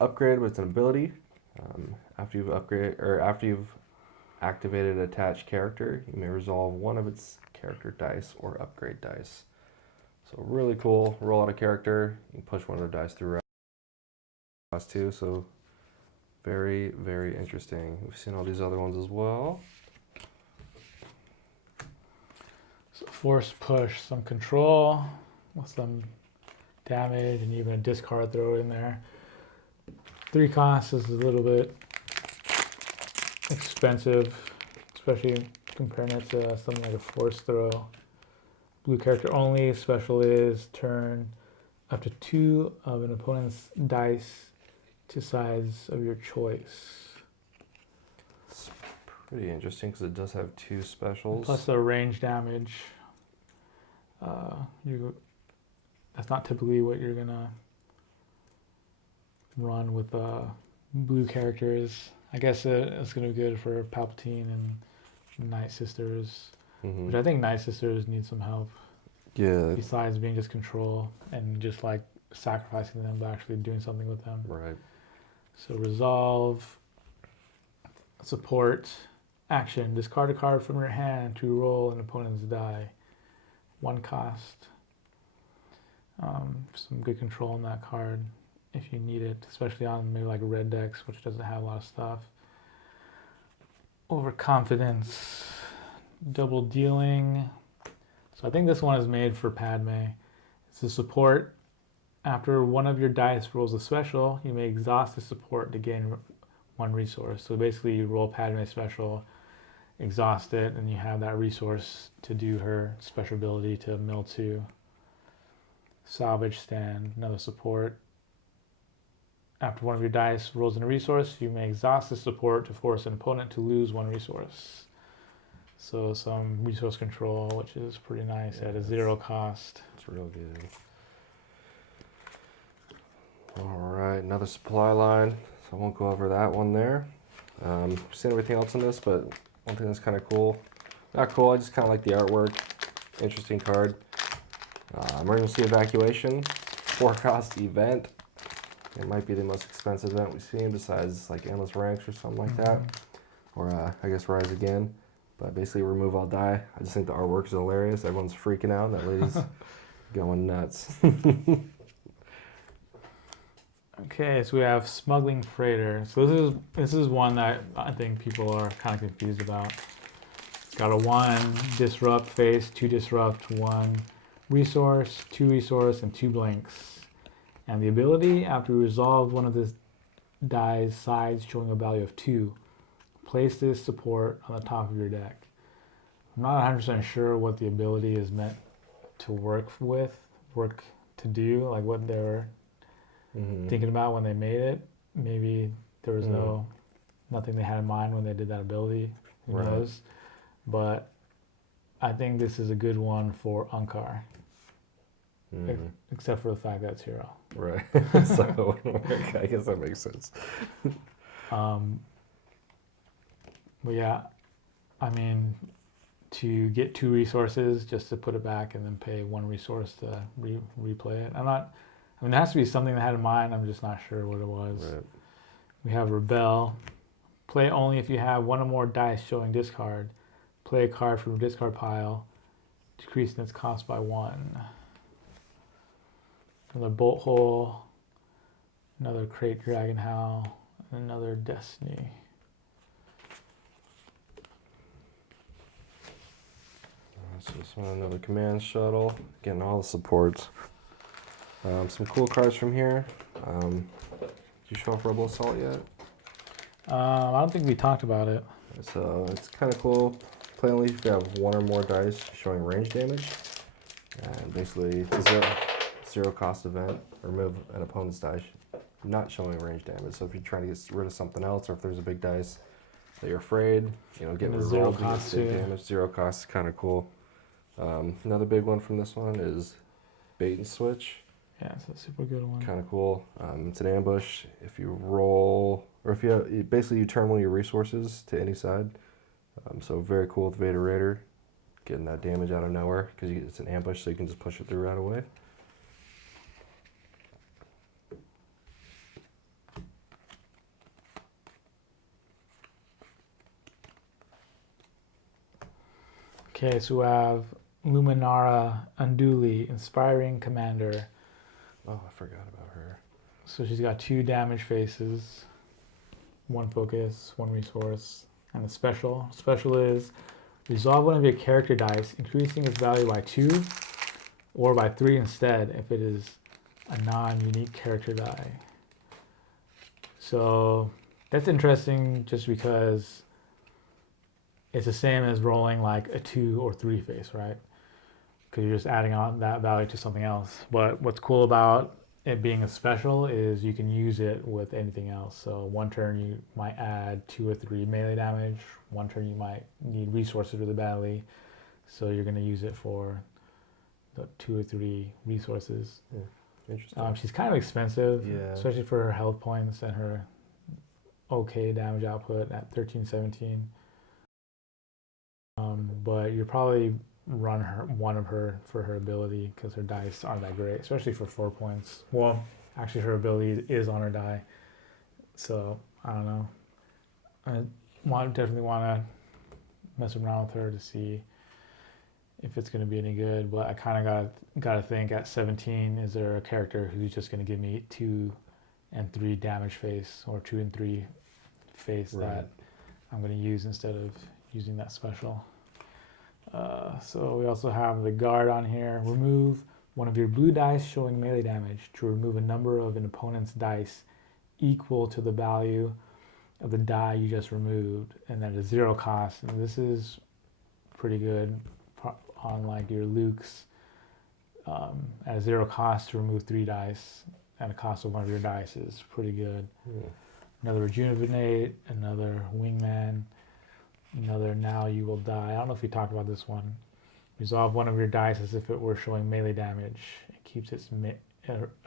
upgrade, but it's an ability. After you've activated an attached character, you may resolve one of its character dice or upgrade dice. So really cool. Roll out a character. You can push one of the dice through cost too. So very, very interesting. We've seen all these other ones as well. So force push, some control with some damage, and even a discard throw in there. 3 costs is a little bit expensive, especially comparing it to something like a force throw. Blue character only. Special is turn up to 2 of an opponent's dice to size of your choice. It's pretty interesting because it does have 2 specials. Plus the range damage. That's not typically what you're gonna run with blue characters. I guess it's gonna be good for Palpatine and Night Sisters, which I think Night Sisters need some help. Yeah. Besides being just control and just like sacrificing them, but actually doing something with them. Right. So resolve, support, action. Discard a card from your hand to roll an opponent's die. 1 cost. Some good control on that card if you need it, especially on maybe like red decks, which doesn't have a lot of stuff. Overconfidence, double dealing. So I think this one is made for Padme. It's a support. After one of your dice rolls a special, you may exhaust the support to gain 1 resource. So basically you roll Padme special, exhaust it, and you have that resource to do her special ability to mill 2. Salvage stand, another support. After one of your dice rolls in a resource, you may exhaust the support to force an opponent to lose 1 resource. So some resource control, which is pretty nice at a 0 cost. It's real good. Alright, another supply line. So I won't go over that one there. I've seen everything else in this, but one thing that's kind of cool. Not cool, I just kind of like the artwork. Interesting card. Emergency evacuation. 4 cost event. It might be the most expensive event we've seen besides like Endless Ranks or something like that. Or I guess Rise Again. But basically remove all die. I just think the artwork is hilarious. Everyone's freaking out. That lady's going nuts. Okay, so we have smuggling freighter. So this is one that I think people are kind of confused about. It's got a 1 disrupt face, 2 disrupt, 1 resource, 2 resource, and 2 blanks. And the ability, after you resolve one of the die's sides showing a value of 2, place this support on the top of your deck. I'm not 100% sure what the ability is meant to work to do, like what they were thinking about when they made it. Maybe there was nothing they had in mind when they did that ability. Who knows? But I think this is a good one for Unkar. except for the fact that it's hero. Right. So I guess that makes sense. But yeah, I mean, to get 2 resources just to put it back and then pay 1 resource to replay it. It has to be something that I had in mind. I'm just not sure what it was. Right. We have Rebel. Play only if you have 1 or more dice showing discard. Play a card from a discard pile, decreasing its cost by 1. Another Bolt Hole. Another Crate Dragon Howl. And another Destiny. So this one, another command shuttle, getting all the supports. Some cool cards from here. Did you show off Rebel Assault yet? I don't think we talked about it. So it's kind of cool. Play only if you have 1 or more dice showing range damage. And basically, it's a zero cost event. Remove an opponent's dice not showing range damage. So if you're trying to get rid of something else, or if there's a big dice that you're afraid, get rerolled to get big damage. 0 cost is kind of cool. Another big one from this one is Bait and Switch. Yeah, it's a super good one. Kind of cool. It's an ambush. If you roll, or if you have, basically you turn 1 of your resources to any side. So very cool with Vader Raider, getting that damage out of nowhere because it's an ambush, so you can just push it through right away. Okay, so we have Luminara Unduli, Inspiring Commander. Oh, I forgot about her. So she's got 2 damage faces, 1 focus, 1 resource, and a special. Special is resolve 1 of your character dice, increasing its value by 2 or by 3 instead if it is a non-unique character die. So that's interesting just because it's the same as rolling like a 2 or 3 face, right? Because you're just adding on that value to something else. But what's cool about it being a special is you can use it with anything else. So 1 turn you might add 2 or 3 melee damage. 1 turn you might need resources really badly. So you're going to use it for the 2 or 3 resources. Yeah. Interesting. She's kind of expensive, Yeah. especially for her health points and her okay damage output at 13-17. But you probably run one of her for her ability because her dice aren't that great, especially for 4 points. Well, actually, her ability is on her die, so I don't know. I definitely want to mess around with her to see if it's going to be any good. But I kind of got to think at 17, is there a character who's just going to give me 2 and 3 damage face or 2 and 3 face that I'm going to use instead of using that special. So we also have the guard on here. Remove 1 of your blue dice showing melee damage to remove a number of an opponent's dice equal to the value of the die you just removed, and at a 0 cost. And this is pretty good on like your Luke's. At a 0 cost to remove 3 dice at a cost of 1 of your dice is pretty good. Another Rejuvenate, another Wingman, another Now You Will Die. I don't know if we talked about this one. Resolve 1 of your dice as if it were showing melee damage. It keeps its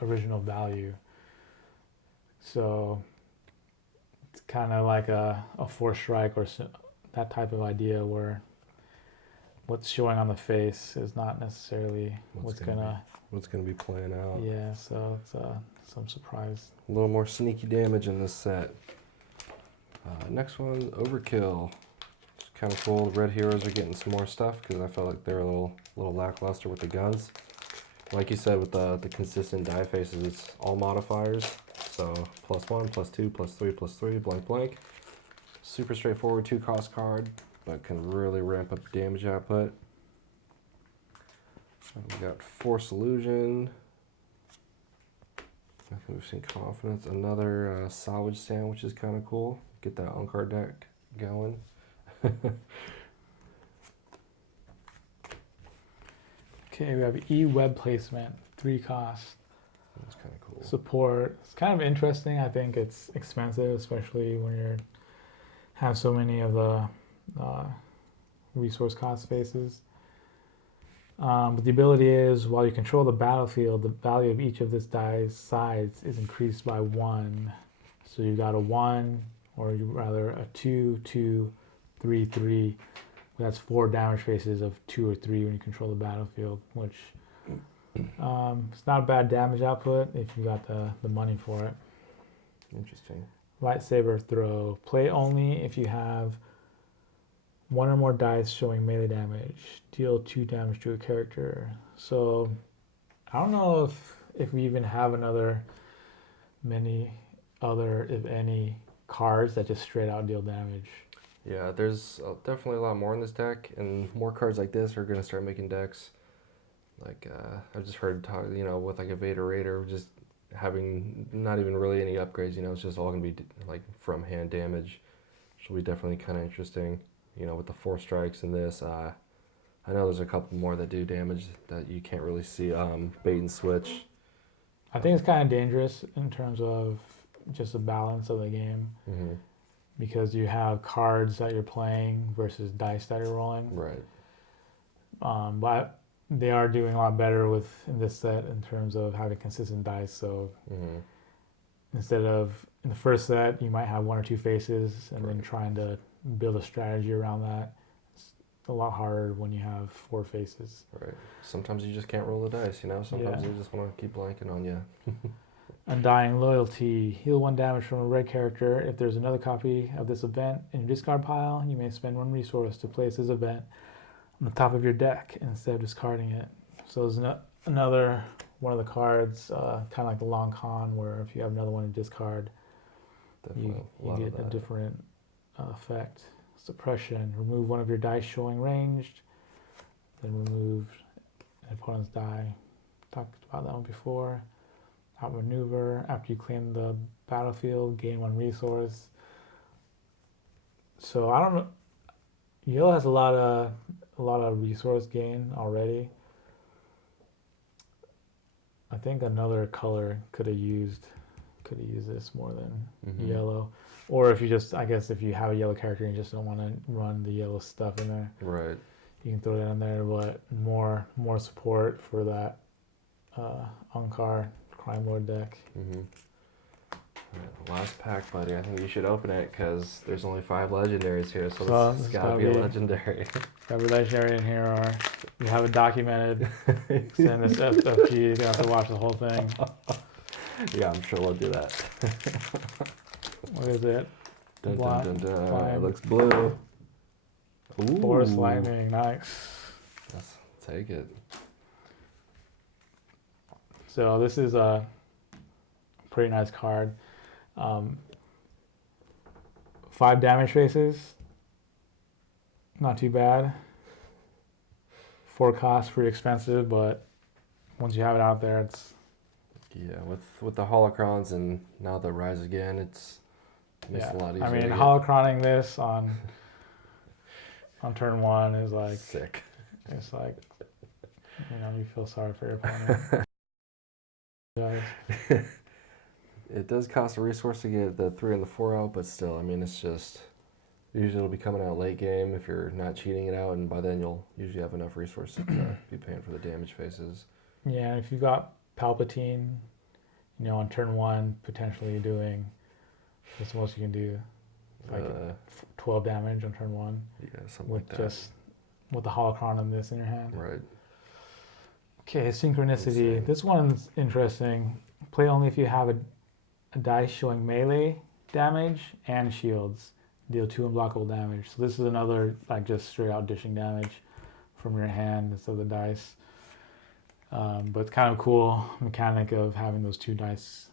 original value. So it's kind of like a force strike or that type of idea where what's showing on the face is not necessarily what's gonna be playing out. Yeah, so it's some surprise. A little more sneaky damage in this set. Next one, Overkill. It's kind of cool. The red heroes are getting some more stuff because I felt like they were a little lackluster with the guns. Like you said, with the consistent die faces, it's all modifiers. So +1, +2, +3, +3, blank, blank. Super straightforward 2 cost card, but can really ramp up damage output. We got Force Illusion. I think we've seen Confidence. Another Salvage Stand, which is kind of cool. Get that on-card deck going. Okay, we have E-Web Placement, 3 cost. That's kind of cool. Support. It's kind of interesting. I think it's expensive, especially when you have so many of the resource cost faces. But the ability is, while you control the battlefield, the value of each of this die's sides is increased by 1. So you got a 1, or rather a 2, 2, 3, 3. That's 4 damage faces of 2 or 3 when you control the battlefield, which it's not a bad damage output if you got the money for it. Interesting. Lightsaber throw. Play only if you have 1 or more dice showing melee damage. Deal 2 damage to a character. So I don't know if we even have many other, if any, cards that just straight out deal damage. Yeah, there's definitely a lot more in this deck, and more cards like this are going to start making decks. Like, I've just heard talk, with like a Vader Raider, just having not even really any upgrades, it's just all going to be like from hand damage, which will be definitely kind of interesting, with the 4 strikes in this. I know there's a couple more that do damage that you can't really see, bait and switch. I think it's kind of dangerous in terms of just the balance of the game. Mm-hmm. Because you have cards that you're playing versus dice that you're rolling. Right. But they are doing a lot better in this set in terms of having consistent dice. So instead of in the first set, you might have 1 or 2 faces and then trying to build a strategy around that. It's a lot harder when you have 4 faces. Right. Sometimes you just can't roll the dice, Sometimes they just want to keep blanking on you. Undying Loyalty. Heal 1 damage from a red character. If there's another copy of this event in your discard pile, you may spend 1 resource to place this event on the top of your deck instead of discarding it. So there's another one of the cards, kind of like the Long Con, where if you have another one in discard, you get a different effect. Suppression. Remove 1 of your dice showing ranged. Then remove an opponent's die. Talked about that one before. Outmaneuver. After you claim the battlefield, gain 1 resource. So I don't know. Yellow has a lot of resource gain already. I think another color could have used this more than yellow. Or if you just, I guess if you have a yellow character and you just don't want to run the yellow stuff in there, right? You can throw that in there. But more support for that Unkar Crime Lord deck. Right, last pack, buddy. I think you should open it because there's only 5 legendaries here, so it's gotta be a legendary. Gotta be legendary in here, or you have it documented. Send this FFG. You have to watch the whole thing. Yeah, I'm sure we'll do that. What is it? Dun, dun, dun, dun. It looks blue. Ooh. Forest Lightning, nice. Let's take it. So this is a pretty nice card. 5 damage faces. Not too bad. 4 costs, pretty expensive, but once you have it out there, it's... Yeah, with the holocrons and now the Rise Again, it makes it a lot easier. I mean, holocroning this on turn 1 is like... Sick. It's like, you feel sorry for your opponent. It does cost a resource to get the 3 and the 4 out, but still, I mean, it's just usually it'll be coming out late game if you're not cheating it out, and by then you'll usually have enough resources to be paying for the damage faces. Yeah, if you've got Palpatine, on turn 1, potentially doing what's the most you can do, like 12 damage on turn 1. Yeah, something like that. Just with the holocron of this in your hand. Right. Okay, Synchronicity. This one's interesting. Play only if you have a dice showing melee damage and shields. Deal 2 unblockable damage. So this is another just straight out dishing damage from your hand instead of the dice. But it's kind of cool mechanic of having those 2 dice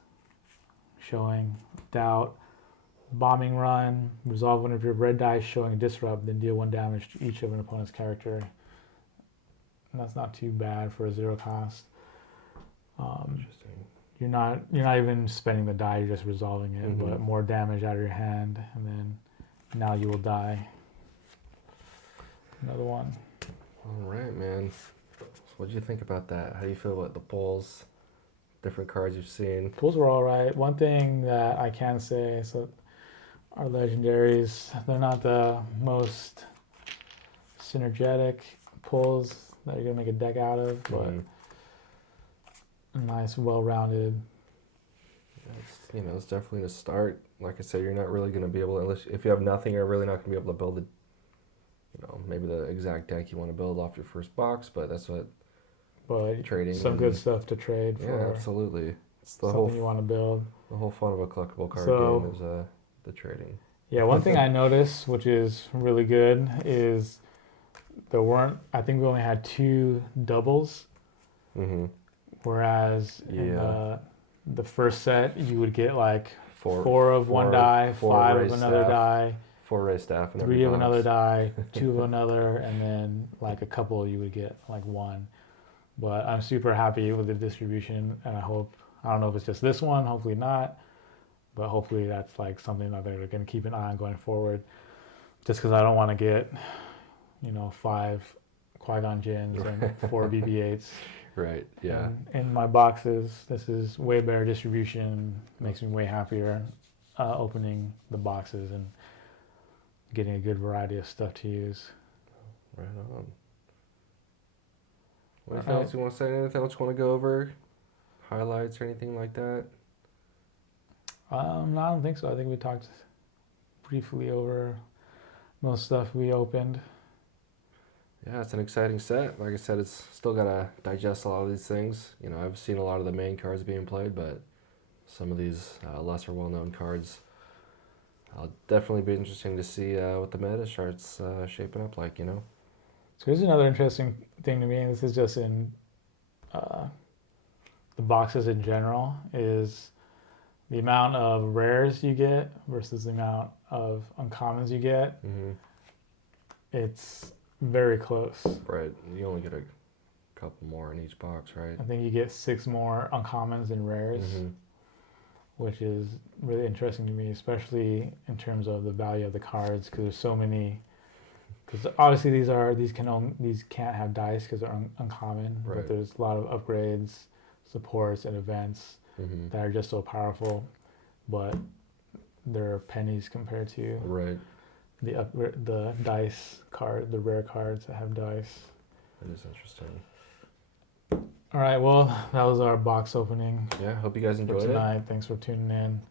showing. Doubt. Bombing Run. Resolve 1 of your red dice showing a disrupt, then deal 1 damage to each of an opponent's character. And that's not too bad for a 0 cost. Interesting. You're not even spending the die, you're just resolving it, but more damage out of your hand, and then now you will die. Another one. All right, man. So what do you think about that? How do you feel about the pulls? Different cards you've seen? Pulls were all right. One thing that I can say is that our legendaries, they're not the most synergetic pulls. that you're gonna make a deck out of, but a nice, well-rounded. It's definitely a start. Like I said, you're not really gonna be able to, unless if you have nothing, you're really not gonna be able to build maybe the exact deck you want to build off your first box. But that's what trading. Some good stuff to trade for. Yeah, absolutely. It's the something you want to build. The whole fun of a collectible card game is the trading. Yeah, one thing I noticed, which is really good, is I think we only had 2 doubles. Mm-hmm. Whereas in the first set, you would get like 4 of one die, 5 of another die, 4 ray staff, and 3 of another die, 2 of another, and then like a couple you would get like 1. But I'm super happy with the distribution, and I don't know if it's just this one, hopefully not, but hopefully that's like something that they're going to keep an eye on going forward. Just because I don't want to get, 5 Qui-Gon Jinns and 4 BB-8s. Right, yeah. In my boxes, this is way better distribution, makes me way happier opening the boxes and getting a good variety of stuff to use. Right on. Anything else you want to say? Anything else you want to go over? Highlights or anything like that? No, I don't think so. I think we talked briefly over most stuff we opened. Yeah, it's an exciting set. Like I said, it's still got to digest a lot of these things. I've seen a lot of the main cards being played, but some of these lesser well-known cards, I'll definitely be interesting to see what the meta starts shaping up like, So here's another interesting thing to me, and this is just in the boxes in general, is the amount of rares you get versus the amount of uncommons you get. Mm-hmm. It's very close. Right. You only get a couple more in each box, right? I think you get 6 more uncommons than rares, which is really interesting to me, especially in terms of the value of the cards, because there's so many. Because obviously these can't have dice because they're uncommon, right. But there's a lot of upgrades, supports, and events that are just so powerful, but they're pennies compared to right. the dice card, the rare cards that have dice. That is interesting. All right, well, that was our box opening. Yeah, hope you guys enjoyed tonight. Thanks for tuning in.